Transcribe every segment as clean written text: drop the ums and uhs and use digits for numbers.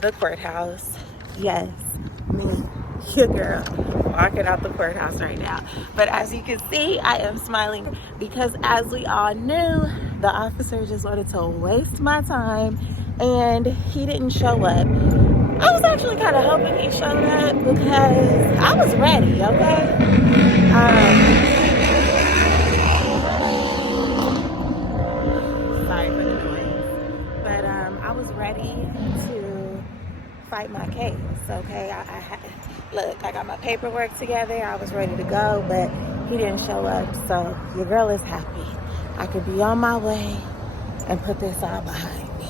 the courthouse. Yes, me, your girl, walking out the courthouse right now. But as you can see, I am smiling because, as we all knew, the officer just wanted to waste my time and he didn't show up. I was actually kind of hoping he showed up because I was ready, okay? Sorry for the noise. But I was ready to fight my case, okay? Look, I got my paperwork together. I was ready to go, but he didn't show up. So your girl is happy. I could be on my way and put this all behind me.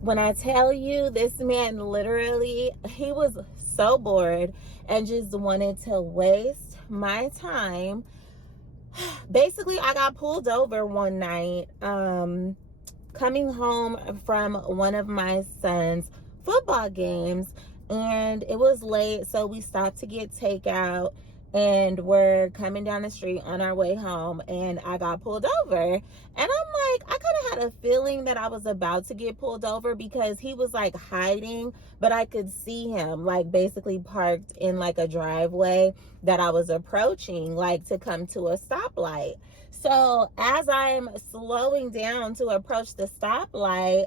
When I tell you, this man literally, he was so bored and just wanted to waste my time. Basically, I got pulled over one night coming home from one of my son's football games, and it was late, so we stopped to get takeout, and we're coming down the street on our way home, and I got pulled over. And I'm like, I kind of had a feeling that I was about to get pulled over because he was like hiding, but I could see him like basically parked in like a driveway that I was approaching, like to come to a stoplight. So as I'm slowing down to approach the stoplight,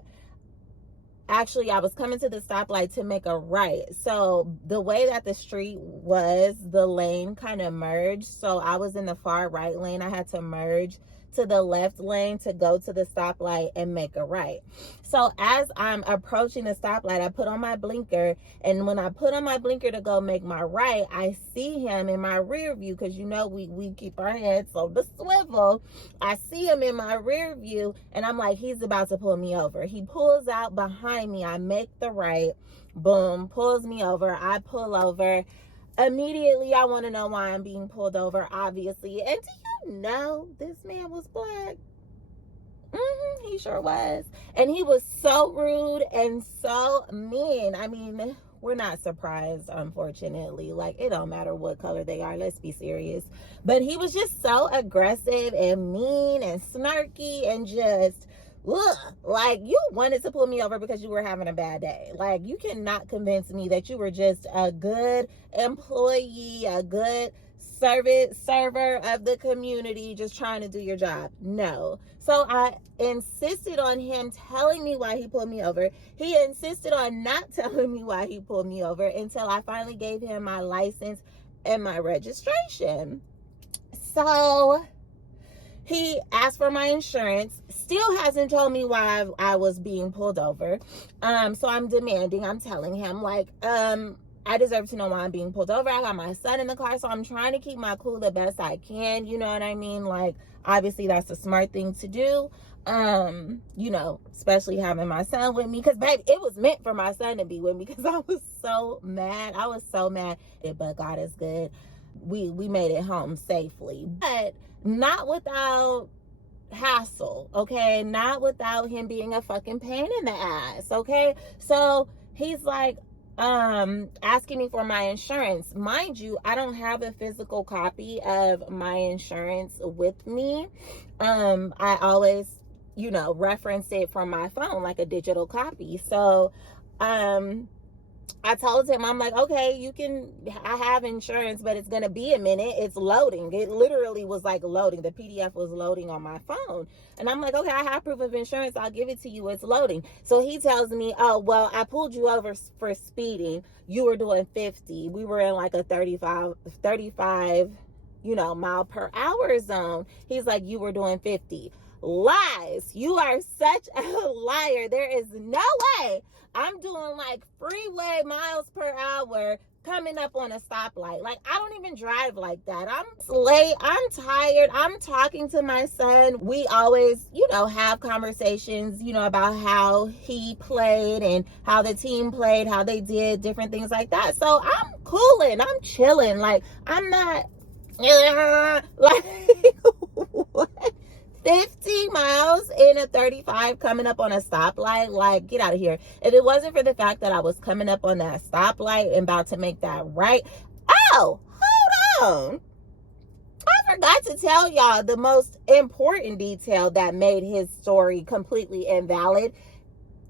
actually, I was coming to the stoplight to make a right. So the way that the street was, the lane kind of merged. So I was in the far right lane. I had to merge to the left lane to go to the stoplight and make a right. So as I'm approaching the stoplight, I put on my blinker. And when I put on my blinker to go make my right, I see him in my rear view, because you know we keep our heads on the swivel. I see him in my rear view, and I'm like, he's about to pull me over. He pulls out behind me. I make the right. Boom, pulls me over. I pull over. Immediately, I want to know why I'm being pulled over, obviously. And do you know this man was black? He sure was. And he was so rude and so mean. I mean, we're not surprised, unfortunately. Like, it don't matter what color they are. Let's be serious. But he was just so aggressive and mean and snarky and just, ugh, like, you wanted to pull me over because you were having a bad day. Like, you cannot convince me that you were just a good employee, a good server of the community, just trying to do your job. No. So I insisted on him telling me why he pulled me over. He insisted on not telling me why he pulled me over until I finally gave him my license and my registration. So he asked for my insurance, still hasn't told me why I was being pulled over. So I'm demanding, I'm telling him, like, I deserve to know why I'm being pulled over. I got my son in the car, so I'm trying to keep my cool the best I can. You know what I mean? Like, obviously that's a smart thing to do. You know, especially having my son with me, because baby, it was meant for my son to be with me, because I was so mad. But God is good. We made it home safely, but not without hassle, okay? Not without him being a fucking pain in the ass, okay? So he's like, asking me for my insurance. Mind you, I don't have a physical copy of my insurance with me. I always, you know, reference it from my phone, like a digital copy. So, I told him, I'm like, okay, I have insurance, but it's going to be a minute. It's loading. It literally was like loading. The PDF was loading on my phone. And I'm like, okay, I have proof of insurance. I'll give it to you. It's loading. So he tells me, oh, well, I pulled you over for speeding. You were doing 50. We were in like a 35, you know, mile per hour zone. He's like, you were doing 50. Lies. You are such a liar. There is no way I'm doing like freeway miles per hour coming up on a stoplight. Like, I don't even drive like that. I'm late. I'm tired. I'm talking to my son. We always, you know, have conversations, you know, about how he played and how the team played, how they did different things like that. So I'm cooling. I'm chilling. Like, I'm not like what? 50 miles in a 35 coming up on a stoplight? Like, get out of here. If it wasn't for the fact that I was coming up on that stoplight and about to make that right. Oh, hold on. I forgot to tell y'all the most important detail that made his story completely invalid.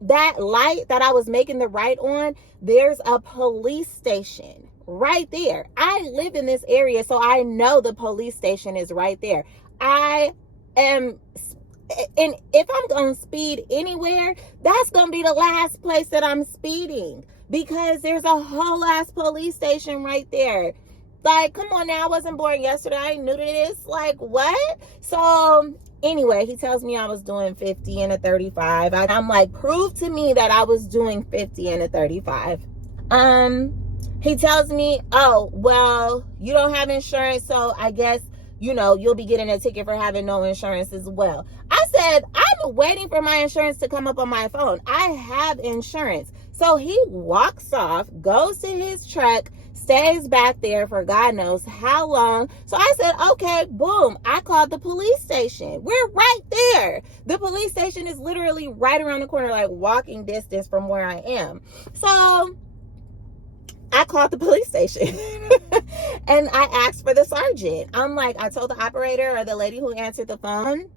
That light that I was making the right on, there's a police station right there. I live in this area, so I know the police station is right there. I am, and if I'm going to speed anywhere, that's going to be the last place that I'm speeding, because there's a whole ass police station right there. Like, come on now, I wasn't born yesterday. I knew this. Like, what? So anyway, he tells me I was doing 50 and a 35. I'm like, prove to me that I was doing 50 and a 35. He tells me, oh, well, you don't have insurance, so I guess, you'll be getting a ticket for having no insurance as well. I said, I'm waiting for my insurance to come up on my phone. I have insurance. So he walks off, goes to his truck, stays back there for God knows how long. So I said, okay, boom. I called the police station. We're right there. The police station is literally right around the corner, like walking distance from where I am. So I called the police station and I asked for the sergeant. I'm like, I told the operator or the lady who answered the phone,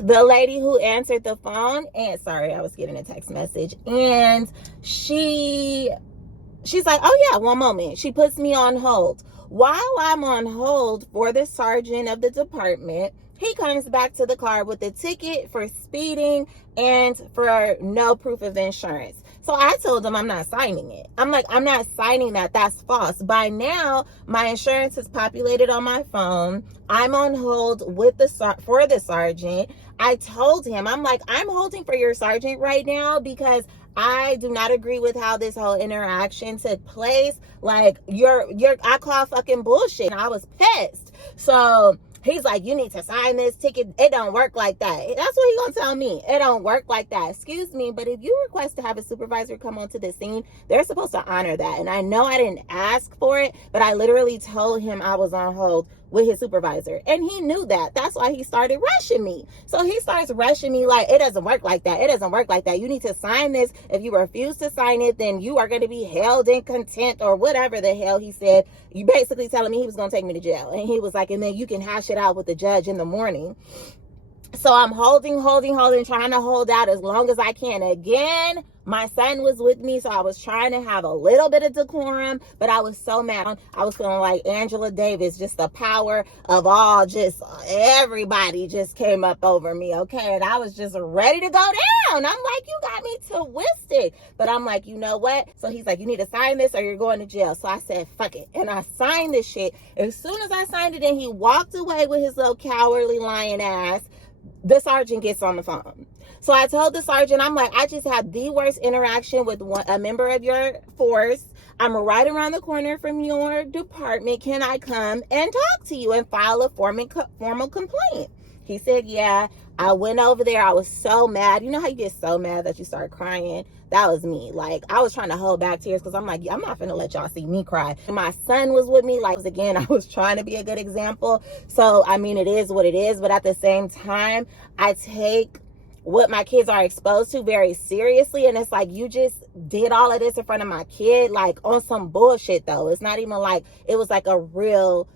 the lady who answered the phone, and sorry, I was getting a text message, and she's like, oh yeah, one moment. She puts me on hold. While I'm on hold for the sergeant of the department, he comes back to the car with a ticket for speeding and for no proof of insurance. So I told him I'm not signing it. I'm like, I'm not signing that. That's false. By now, my insurance is populated on my phone. I'm on hold for the sergeant. I told him, I'm like, I'm holding for your sergeant right now because I do not agree with how this whole interaction took place. Like, I call fucking bullshit. I was pissed. So he's like, you need to sign this ticket. It don't work like that. That's what he gonna tell me. It don't work like that. Excuse me, but if you request to have a supervisor come onto the scene, they're supposed to honor that. And I know I didn't ask for it, but I literally told him I was on hold with his supervisor. And he knew that. That's why he started rushing me. So he starts rushing me like, it doesn't work like that. It doesn't work like that. You need to sign this. If you refuse to sign it, then you are going to be held in contempt or whatever the hell he said. You basically telling me he was going to take me to jail. And he was like, and then you can hash it out with the judge in the morning. So I'm holding, trying to hold out as long as I can. Again, my son was with me, so I was trying to have a little bit of decorum, but I was so mad. I was feeling like Angela Davis, just the power of all, just everybody just came up over me, okay? And I was just ready to go down. I'm like, you got me twisted. But I'm like, you know what? So he's like, you need to sign this or you're going to jail. So I said, fuck it. And I signed this shit. As soon as I signed it and he walked away with his little cowardly lion ass, the sergeant gets on the phone. So I told the sergeant, I'm like, I just had the worst interaction with a member of your force. I'm right around the corner from your department. Can I come and talk to you and file a formal complaint? He said, yeah. I went over there. I was so mad. You know how you get so mad that you start crying? That was me. Like, I was trying to hold back tears because I'm like, I'm not finna let y'all see me cry. And my son was with me. Like, again, I was trying to be a good example. So, I mean, it is what it is. But at the same time, I take what my kids are exposed to very seriously. And it's like, you just did all of this in front of my kid, like on some bullshit though. It's not even like, it was like a real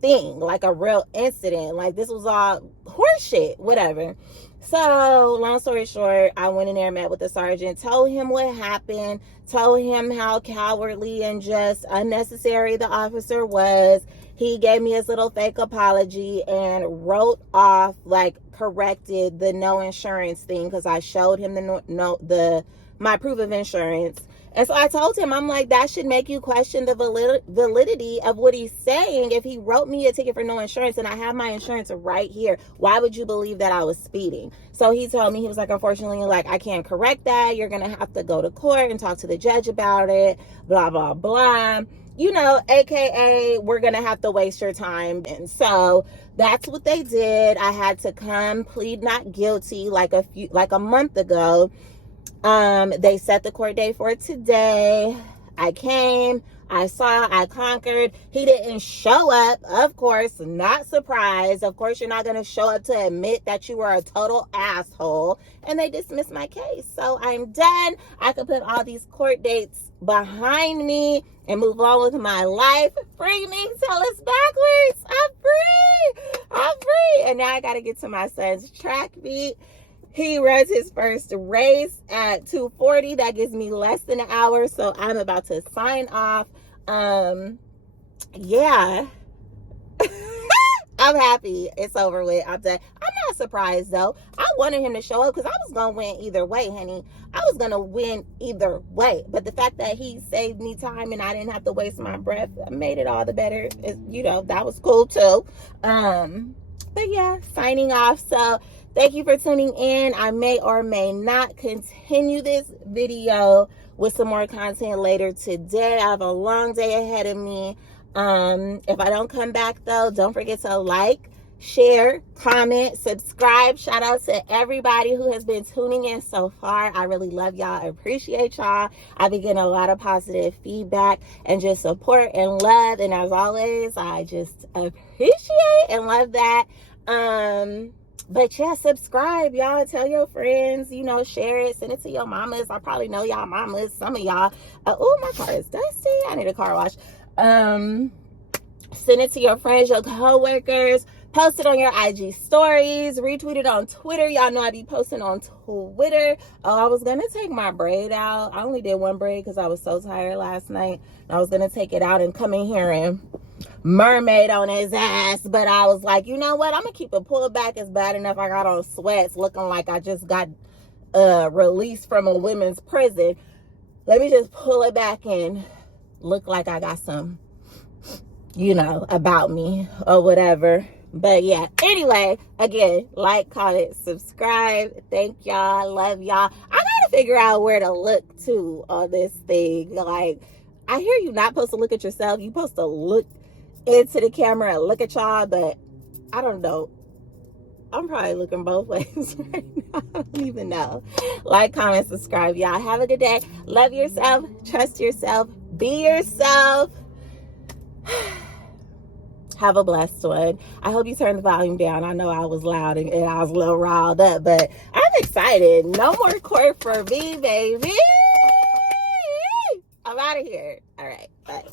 thing, like a real incident. Like, this was all horseshit, whatever. So long story short, I went in there, met with the sergeant, told him what happened, told him how cowardly and just unnecessary the officer was. He gave me his little fake apology and wrote off, like, corrected the no insurance thing because I showed him my proof of insurance. And so I told him, I'm like, that should make you question the validity of what he's saying. If he wrote me a ticket for no insurance and I have my insurance right here, why would you believe that I was speeding? So he told me, he was like, unfortunately, like, I can't correct that. You're going to have to go to court and talk to the judge about it, blah, blah, blah. You know, AKA, we're going to have to waste your time. And so that's what they did. I had to come plead not guilty like a month ago. They set the court date for today. I came, I saw, I conquered. He didn't show up. Of course, not surprised. Of course, you're not going to show up to admit that you were a total asshole. And they dismissed my case. So I'm done. I could put all these court dates behind me and move on with my life. Free me, tell us backwards. I'm free. I'm free. And now I got to get to my son's track meet. He runs his first race at 2:40. That gives me less than an hour. So I'm about to sign off. Yeah. I'm happy it's over with. I'm done. I'm not surprised though. I wanted him to show up because I was going to win either way, honey. I was going to win either way. But the fact that he saved me time and I didn't have to waste my breath made it all the better. You know, that was cool too. But yeah, signing off. So thank you for tuning in. I may or may not continue this video with some more content later today. I have a long day ahead of me. If I don't come back though, don't forget to like, share, comment, subscribe. Shout out to everybody who has been tuning in so far. I really love y'all. I appreciate y'all. I've been getting a lot of positive feedback and just support and love. And as always, I just appreciate and love that. But yeah, subscribe, y'all. Tell your friends, you know, share it, send it to your mamas. I probably know y'all mamas, some of y'all. Oh, my car is dusty. I need a car wash. Send it to your friends, your co-workers. Post it on your IG stories. Retweet it on Twitter. Y'all know I be posting on Twitter. Oh, I was going to take my braid out. I only did one braid because I was so tired last night. I was going to take it out and come in here and mermaid on his ass. But I was like, you know what? I'm going to keep it pulled back. It's bad enough I got on sweats looking like I just got released from a women's prison. Let me just pull it back and look like I got some, you know, about me or whatever. But yeah, anyway, again, like, comment, subscribe. Thank y'all. Love y'all. I gotta figure out where to look to on this thing. Like, I hear you not supposed to look at yourself. You supposed to look into the camera and look at y'all, but I don't know. I'm probably looking both ways right now. I don't even know. Like, comment, subscribe. Y'all have a good day. Love yourself. Trust yourself. Be yourself. Have a blessed one. I hope you turned the volume down. I know I was loud and I was a little riled up, but I'm excited. No more court for me, baby. I'm out of here. All right. Bye.